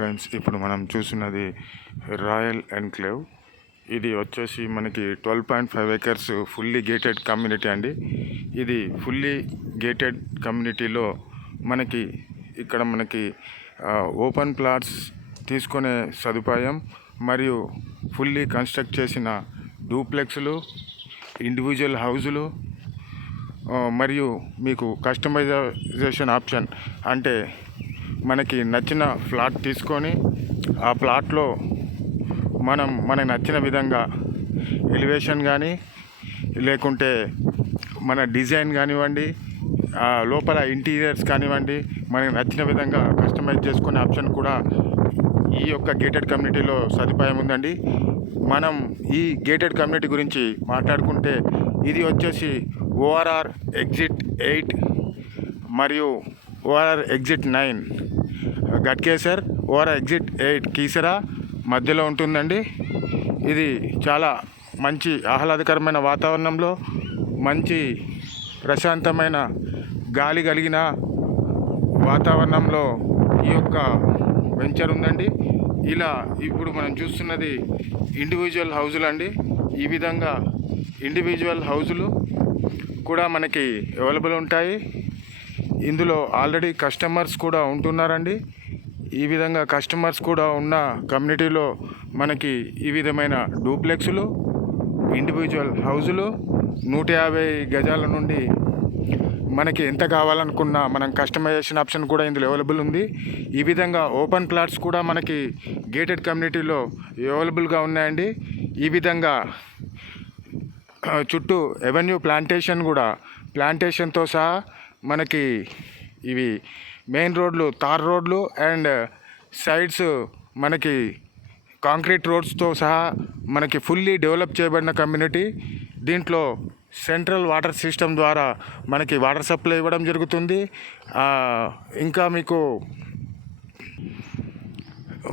Friends, ఇప్పుడు మనం చూస్తున్నది రాయల్ ఎన్క్లేవ్. ఇది వచ్చేసి మనకి 12.5 acres ఫుల్లీ గేటెడ్ కమ్యూనిటీ అండి. ఇది ఫుల్లీ గేటెడ్ కమ్యూనిటీలో ఇక్కడ మనకి ఓపెన్ ప్లాట్స్ తీసుకునే సదుపాయం మరియు ఫుల్లీ కన్స్ట్రక్ట్ చేసిన డూప్లెక్స్లు, ఇండివిజువల్ హౌజులు మరియు మీకు కస్టమైజేషన్ ఆప్షన్ అంటే మనకి నచ్చిన ఫ్లాట్ తీసుకొని ఆ ప్లాట్లో మనకు నచ్చిన విధంగా ఎలివేషన్ కానీ లేకుంటే మన డిజైన్ కానివ్వండి, లోపల ఇంటీరియర్స్ కానివ్వండి, మనకు నచ్చిన విధంగా కస్టమైజ్ చేసుకునే ఆప్షన్ కూడా ఈ యొక్క గేటెడ్ కమ్యూనిటీలో సదుపాయం ఉందండి. మనం ఈ గేటెడ్ కమ్యూనిటీ గురించి మాట్లాడుకుంటే ఇది వచ్చేసి ORR Exit 8 మరియు ORR Exit 9 Ghatkesar, ORR Exit 8 Keesara మధ్యలో ఉంటుందండి. ఇది చాలా మంచి ఆహ్లాదకరమైన వాతావరణంలో మంచి ప్రశాంతమైన గాలి కలిగిన వాతావరణంలో ఈ యొక్క వెంచర్ ఉందండి. ఇలా ఇప్పుడు మనం చూస్తున్నది ఇండివిజువల్ హౌజులు అండి. ఈ విధంగా ఇండివిజువల్ హౌజులు కూడా మనకి అవైలబుల్ ఉంటాయి. ఇందులో ఆల్రెడీ కస్టమర్స్ కూడా ఉంటున్నారండి. ఈ విధంగా కస్టమర్స్ కూడా ఉన్న కమ్యూనిటీలో మనకి ఈ విధమైన డూప్లెక్స్లు, ఇండివిజువల్ హౌజులు 150 గజాల నుండి మనకి ఎంత కావాలనుకున్నా మనం కస్టమైజేషన్ ఆప్షన్ కూడా ఇందులో అవైలబుల్ ఉంది. ఈ విధంగా ఓపెన్ ప్లాట్స్ కూడా మనకి గేటెడ్ కమ్యూనిటీలో అవైలబుల్గా ఉన్నాయండి. ఈ విధంగా చుట్టూ ఎవెన్యూ ప్లాంటేషన్తో సహా మనకి ఇవి మెయిన్ రోడ్లు, తార్ రోడ్లు అండ్ సైడ్స్ మనకి కాంక్రీట్ రోడ్స్తో సహా మనకి ఫుల్లీ డెవలప్ చేయబడిన కమ్యూనిటీ. దీంట్లో సెంట్రల్ వాటర్ సిస్టమ్ ద్వారా మనకి వాటర్ సప్లై ఇవ్వడం జరుగుతుంది. ఇంకా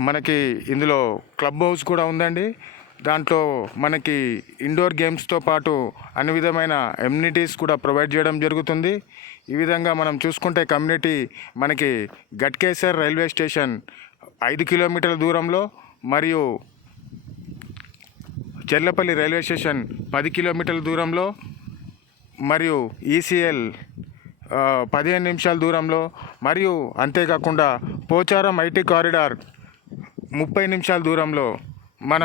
మనకి ఇందులో క్లబ్ హౌస్ కూడా ఉందండి. దాంట్లో మనకి ఇండోర్ గేమ్స్తో పాటు అన్ని విధమైన ఎమ్యూనిటీస్ కూడా ప్రొవైడ్ చేయడం జరుగుతుంది. ఈ విధంగా మనం చూసుకుంటే కమ్యూనిటీ మనకి గట్కేసర్ రైల్వే స్టేషన్ 5 కిలోమీటర్ల దూరంలో మరియు చెర్లపల్లి రైల్వే స్టేషన్ 10 కిలోమీటర్ల దూరంలో మరియు ECL 15 నిమిషాల దూరంలో మరియు అంతేకాకుండా పోచారం IT కారిడార్ 30 నిమిషాల దూరంలో మన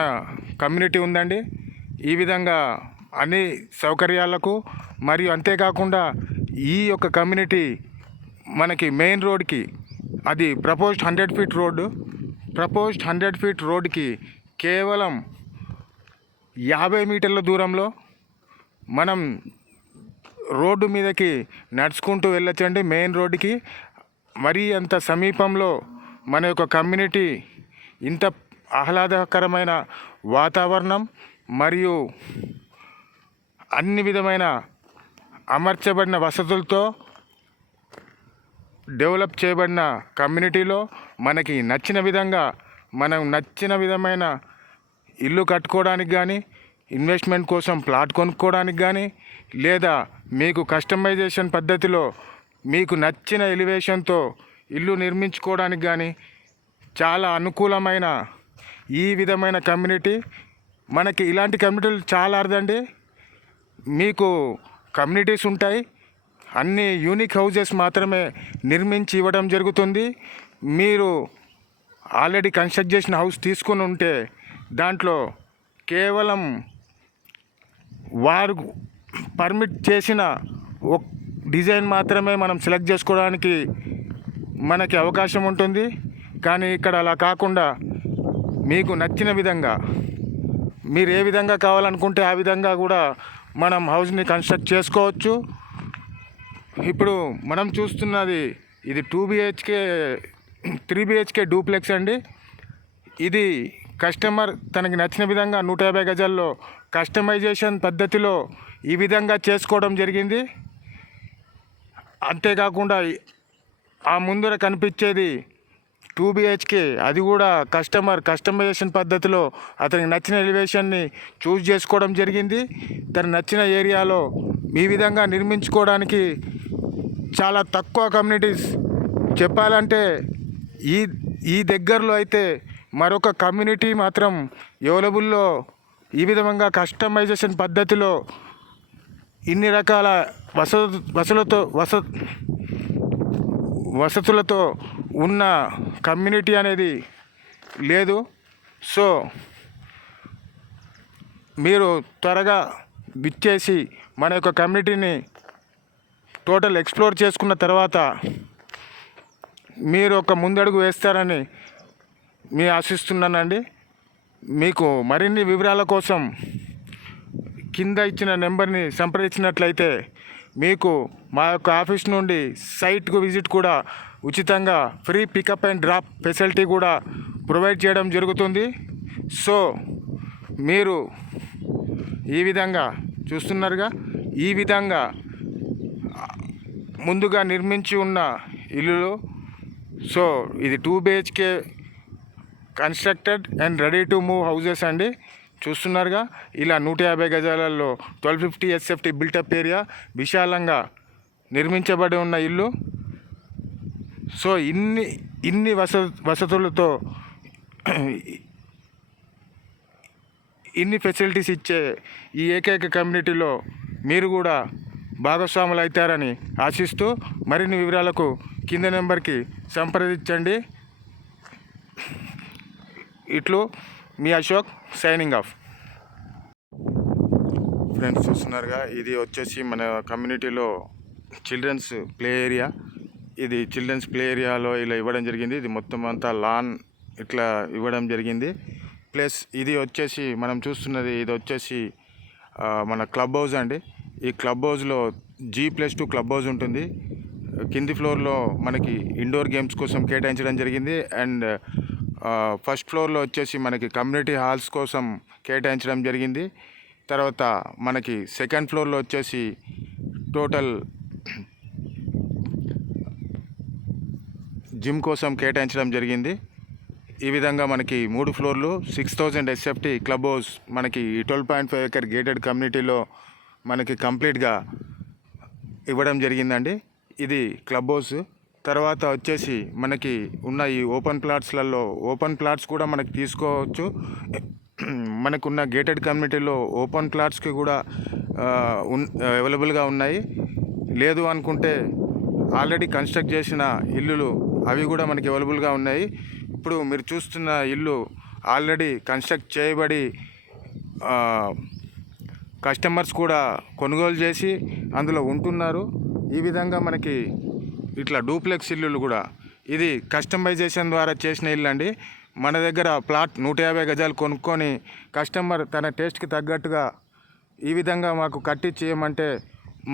కమ్యూనిటీ ఉందండి. ఈ విధంగా అన్ని సౌకర్యాలకు మరియు అంతేకాకుండా ఈ యొక్క కమ్యూనిటీ మనకి మెయిన్ రోడ్కి, అది proposed 100 feet road, proposed 100 feet రోడ్డుకి కేవలం 50 మీటర్ల దూరంలో మనం రోడ్డు మీదకి నడుచుకుంటూ వెళ్ళొచ్చండి. మెయిన్ రోడ్డుకి మరీ అంత సమీపంలో మన యొక్క కమ్యూనిటీ ఇంత ఆహ్లాదకరమైన వాతావరణం మరియు అన్ని విధమైన అమర్చబడిన వసతులతో డెవలప్ చేయబడిన కమ్యూనిటీలో మనకి నచ్చిన విధమైన ఇల్లు కట్టుకోవడానికి కానీ, ఇన్వెస్ట్మెంట్ కోసం ప్లాట్ కొనుక్కోవడానికి కానీ, లేదా మీకు కస్టమైజేషన్ పద్ధతిలో మీకు నచ్చిన ఎలివేషన్తో ఇల్లు నిర్మించుకోవడానికి కానీ చాలా అనుకూలమైన ఈ విధమైన కమ్యూనిటీ. మనకి ఇలాంటి కమ్యూనిటీలు చాలా అరుదండి. మీకు కమ్యూనిటీస్ ఉంటాయి, అన్ని యూనిక్ హౌజెస్ మాత్రమే నిర్మించి ఇవ్వడం జరుగుతుంది. మీరు ఆల్రెడీ కన్స్ట్రక్ట్ చేసిన హౌస్ తీసుకుని ఉంటే దాంట్లో కేవలం వారు పర్మిట్ చేసిన ఒక డిజైన్ మాత్రమే మనం సెలెక్ట్ చేసుకోవడానికి మనకి అవకాశం ఉంటుంది. కానీ ఇక్కడ అలా కాకుండా మీకు నచ్చిన విధంగా మీరు ఏ విధంగా కావాలనుకుంటే ఆ విధంగా కూడా మనం హౌస్ని కన్స్ట్రక్ట్ చేసుకోవచ్చు. ఇప్పుడు మనం చూస్తున్నది ఇది 2 BHK 3 BHK డూప్లెక్స్ అండి. ఇది కస్టమర్ తనకి నచ్చిన విధంగా 150 గజాల్లో కస్టమైజేషన్ పద్ధతిలో ఈ విధంగా చేసుకోవడం జరిగింది. అంతేకాకుండా ఆ ముందర కనిపించేది 2 BHK, అది కూడా కస్టమైజేషన్ పద్ధతిలో అతనికి నచ్చిన ఎలివేషన్ని చూస్ చేసుకోవడం జరిగింది. తన నచ్చిన ఏరియాలో ఈ విధంగా నిర్మించుకోవడానికి చాలా తక్కువ కమ్యూనిటీస్ చెప్పాలంటే ఈ దగ్గరలో అయితే మరొక కమ్యూనిటీ మాత్రం అవైలబుల్లో ఈ విధంగా కస్టమైజేషన్ పద్ధతిలో ఇన్ని రకాల వసతులతో ఉన్న కమ్యూనిటీ అనేది లేదు. సో మీరు త్వరగా విచ్చేసి మన యొక్క కమ్యూనిటీని టోటల్ ఎక్స్ప్లోర్ చేసుకున్న తర్వాత మీరు ఒక ముందడుగు వేస్తారని ఆశిస్తున్నానండి. మీకు మరిన్ని వివరాల కోసం కింద ఇచ్చిన నెంబర్ని సంప్రదించినట్లయితే మీకు మా యొక్క ఆఫీస్ నుండి సైట్కు విజిట్ కూడా ఉచితంగా free pickup and drop facility కూడా ప్రొవైడ్ చేయడం జరుగుతుంది. సో మీరు ఈ విధంగా చూస్తున్నారుగా, ఈ విధంగా ముందుగా నిర్మించి ఉన్న ఇల్లులు. సో ఇది 2 BHK constructed and ready to move houses అండి. చూస్తున్నారుగా, ఇలా 150 గజాలలో 1250 SFT బిల్టప్ ఏరియా విశాలంగా నిర్మించబడి ఉన్న ఇల్లు. సో ఇన్ని వసతులతో ఇన్ని ఫెసిలిటీస్ ఇచ్చే ఈ ఏకైక కమ్యూనిటీలో మీరు కూడా భాగస్వాములు అవుతారని ఆశిస్తూ మరిన్ని వివరాలకు కింద నెంబర్కి సంప్రదించండి. ఇట్లు మీ అశోక్ సైనింగ్ ఆఫ్. ఫ్రెండ్స్ చూస్తున్నారుగా, ఇది వచ్చేసి మన కమ్యూనిటీలో చిల్డ్రన్స్ ప్లే ఏరియా. ఇది చిల్డ్రన్స్ ప్లే ఏరియాలో ఇలా ఇవ్వడం జరిగింది. ఇది మొత్తం అంతా లాన్ ఇట్లా ఇవ్వడం జరిగింది. ప్లస్ ఇది వచ్చేసి మనం చూస్తున్నది, ఇది వచ్చేసి మన క్లబ్ హౌస్ అండి. ఈ క్లబ్ హౌస్లో G+2 క్లబ్ హౌస్ ఉంటుంది. కింది ఫ్లోర్లో మనకి ఇండోర్ గేమ్స్ కోసం కేటాయించడం జరిగింది. అండ్ ఫస్ట్ ఫ్లోర్లో వచ్చేసి మనకి కమ్యూనిటీ హాల్స్ కోసం కేటాయించడం జరిగింది. తర్వాత మనకి సెకండ్ ఫ్లోర్లో వచ్చేసి టోటల్ జిమ్ కోసం కేటాయించడం జరిగింది. ఈ విధంగా మనకి 3 ఫ్లోర్లు 6000 SFT క్లబ్ హౌస్ మనకి 12.5 acre గేటెడ్ కమ్యూనిటీలో మనకి కంప్లీట్గా ఇవ్వడం జరిగిందండి. ఇది క్లబ్ హౌస్. తర్వాత వచ్చేసి మనకి ఉన్న ఈ ఓపెన్ ప్లాట్స్ కూడా మనకి తీసుకోవచ్చు. మనకున్న గేటెడ్ కమ్యూనిటీలో ఓపెన్ ప్లాట్స్కి కూడా అవైలబుల్గా ఉన్నాయి. లేదు అనుకుంటే ఆల్రెడీ కన్స్ట్రక్ట్ చేసిన ఇల్లులు అవి కూడా మనకి అవైలబుల్గా ఉన్నాయి. ఇప్పుడు మీరు చూస్తున్న ఇల్లు ఆల్రెడీ కన్స్ట్రక్ట్ చేయబడి కస్టమర్స్ కూడా కొనుగోలు చేసి అందులో ఉంటున్నారు. ఈ విధంగా మనకి ఇట్లా డూప్లెక్స్ ఇల్లులు కూడా, ఇది కస్టమైజేషన్ ద్వారా చేసిన ఇల్లు అండి. మన దగ్గర ప్లాట్ 150 గజాలు కొనుక్కొని కస్టమర్ తన టేస్ట్కి తగ్గట్టుగా ఈ విధంగా మాకు కట్టించి ఇవ్వమంటే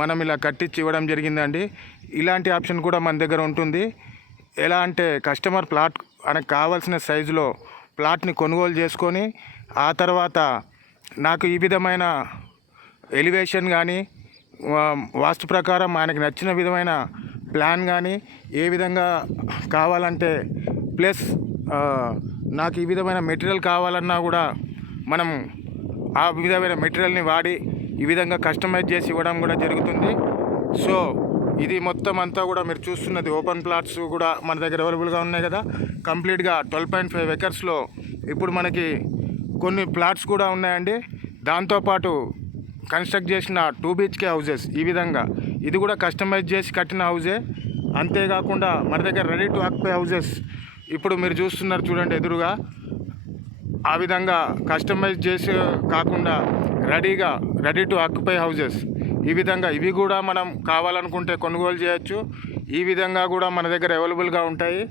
మనం ఇలా కట్టించి ఇవ్వడం జరిగిందండి. ఇలాంటి ఆప్షన్ కూడా మన దగ్గర ఉంటుంది. ఎలా అంటే కస్టమర్ ప్లాట్ మనకు కావాల్సిన సైజులో ప్లాట్ని కొనుగోలు చేసుకొని ఆ తర్వాత నాకు ఈ విధమైన ఎలివేషన్ కానీ వాస్తు ప్రకారం ఆయనకు నచ్చిన విధమైన ప్లాన్ కానీ ఏ విధంగా కావాలంటే ప్లస్ నాకు ఈ విధమైన మెటీరియల్ కావాలన్నా కూడా మనం ఆ విధమైన మెటీరియల్ని వాడి ఈ విధంగా కస్టమైజ్ చేసి ఇవ్వడం కూడా జరుగుతుంది. సో ఇది మొత్తం అంతా కూడా మీరు చూస్తున్నది ఓపెన్ ప్లాట్స్ కూడా మన దగ్గర అవైలబుల్గా ఉన్నాయి కదా. కంప్లీట్గా 12.5 acresలో ఇప్పుడు మనకి కొన్ని ప్లాట్స్ కూడా ఉన్నాయండి. దాంతోపాటు కన్స్ట్రక్ట్ చేసిన 2 BHK హౌజెస్ ఈ విధంగా ఇది కూడా కస్టమైజ్ చేసి కట్టిన హౌజే. అంతేకాకుండా మన దగ్గర రెడీ టు ఆక్యుపై హౌజెస్ ఇప్పుడు మీరు చూస్తున్నారు చూడండి ఎదురుగా, ఆ విధంగా కస్టమైజ్ చేసి కాకుండా రెడీ టు ఆక్యుపై హౌజెస్ ఈ విధంగా ఇవి కూడా మనం కావాలనుకుంటే కొనుగోలు చేయొచ్చు. ఈ విధంగా కూడా మన దగ్గర అవైలబుల్గా ఉంటాయి.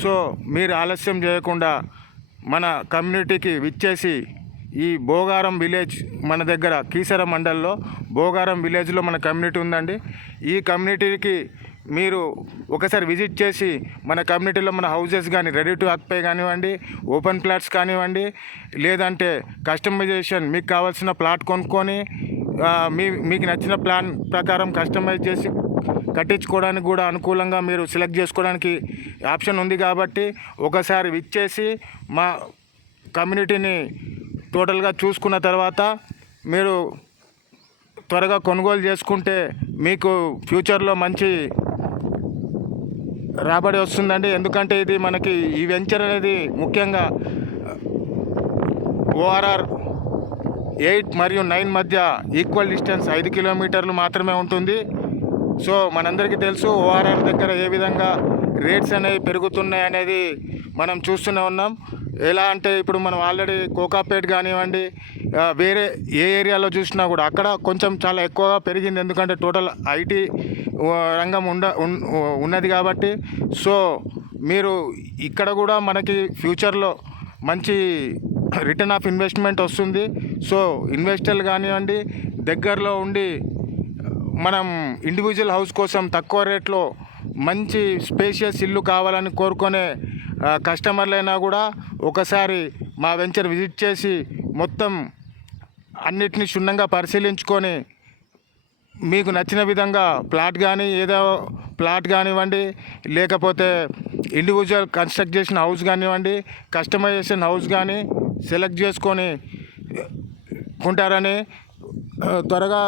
సో మీరు ఆలస్యం చేయకుండా మన కమ్యూనిటీకి విచ్చేసి ఈ భోగారం విలేజ్ మన దగ్గర కీసర మండల్లో భోగారం విలేజ్లో మన కమ్యూనిటీ ఉందండి. ఈ కమ్యూనిటీకి మీరు ఒకసారి విజిట్ చేసి మన కమ్యూనిటీలో మన హౌజెస్ కానీ రెడీ టు ఆక్యుపై కానివ్వండి, ఓపెన్ ప్లాట్స్ కానివ్వండి, లేదంటే కస్టమైజేషన్ మీకు కావాల్సిన ప్లాట్ కొనుక్కొని మీకు నచ్చిన ప్లాన్ ప్రకారం కస్టమైజ్ చేసి కట్టించుకోవడానికి కూడా అనుకూలంగా మీరు సెలెక్ట్ చేసుకోవడానికి ఆప్షన్ ఉంది. కాబట్టి ఒకసారి విచ్చేసి మా కమ్యూనిటీని టోటల్గా చూసుకున్న తర్వాత మీరు త్వరగా కొనుగోలు చేసుకుంటే మీకు ఫ్యూచర్లో మంచి రాబడి వస్తుందండి. ఎందుకంటే ఇది మనకి ఈ వెంచర్ అనేది ముఖ్యంగా ఓఆర్ఆర్ 8 మరియు 9 మధ్య ఈక్వల్ డిస్టెన్స్ 5 కిలోమీటర్లు మాత్రమే ఉంటుంది. సో మనందరికీ తెలుసు ఓఆర్ఆర్ దగ్గర ఏ విధంగా రేట్స్ అనేవి పెరుగుతున్నాయి అనేది మనం చూస్తూనే ఉన్నాం. ఎలా అంటే ఇప్పుడు మనం ఆల్రెడీ కోకాపేట్ కానివ్వండి, వేరే ఏ ఏరియాలో చూసినా కూడా అక్కడ కొంచెం చాలా ఎక్కువగా పెరిగింది. ఎందుకంటే టోటల్ ఐటీ రంగం ఉన్నది కాబట్టి. సో మీరు ఇక్కడ కూడా మనకి ఫ్యూచర్లో మంచి రిటర్న్ ఆఫ్ ఇన్వెస్ట్మెంట్ వస్తుంది. సో ఇన్వెస్టర్లు కానివ్వండి, దగ్గరలో ఉండి మనం ఇండివిజువల్ హౌస్ కోసం తక్కువ రేట్లో మంచి స్పేషియస్ ఇల్లు కావాలని కోరుకునే కస్టమర్లైనా కూడా ఒకసారి మా వెంచర్ విజిట్ చేసి మొత్తం అన్నిటినీ క్షుణ్ణంగా పరిశీలించుకొని మీకు నచ్చిన విధంగా ప్లాట్ కానివ్వండి, లేకపోతే ఇండివిజువల్ కన్స్ట్రక్ట్ చేసిన హౌస్ కానివ్వండి, కస్టమైజేషన్ హౌస్ కానీ సెలెక్ట్ చేసుకొని కొంటారని త్వరగా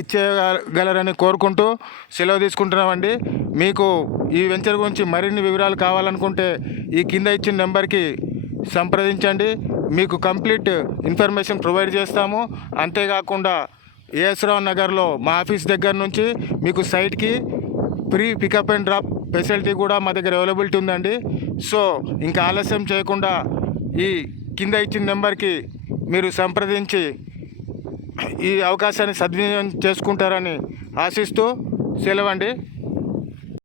ఇచ్చేయగలరని కోరుకుంటూ సెలవు తీసుకుంటున్నామండి. మీకు ఈ వెంచర్ గురించి మరిన్ని వివరాలు కావాలనుకుంటే ఈ కింద ఇచ్చిన నెంబర్కి సంప్రదించండి. మీకు కంప్లీట్ ఇన్ఫర్మేషన్ ప్రొవైడ్ చేస్తాము. అంతేకాకుండా ఏఎస్ రావు నగర్లో మా ఆఫీస్ దగ్గర నుంచి మీకు సైట్కి free pickup and drop facility కూడా మా దగ్గర అవైలబిలిటీ ఉందండి. సో ఇంకా ఆలస్యం చేయకుండా ఈ కింద ఇచ్చిన నెంబర్కి మీరు సంప్రదించి ఈ అవకాశాన్ని సద్వినియోగం చేసుకుంటారని ఆశిస్తూ సెలవండి.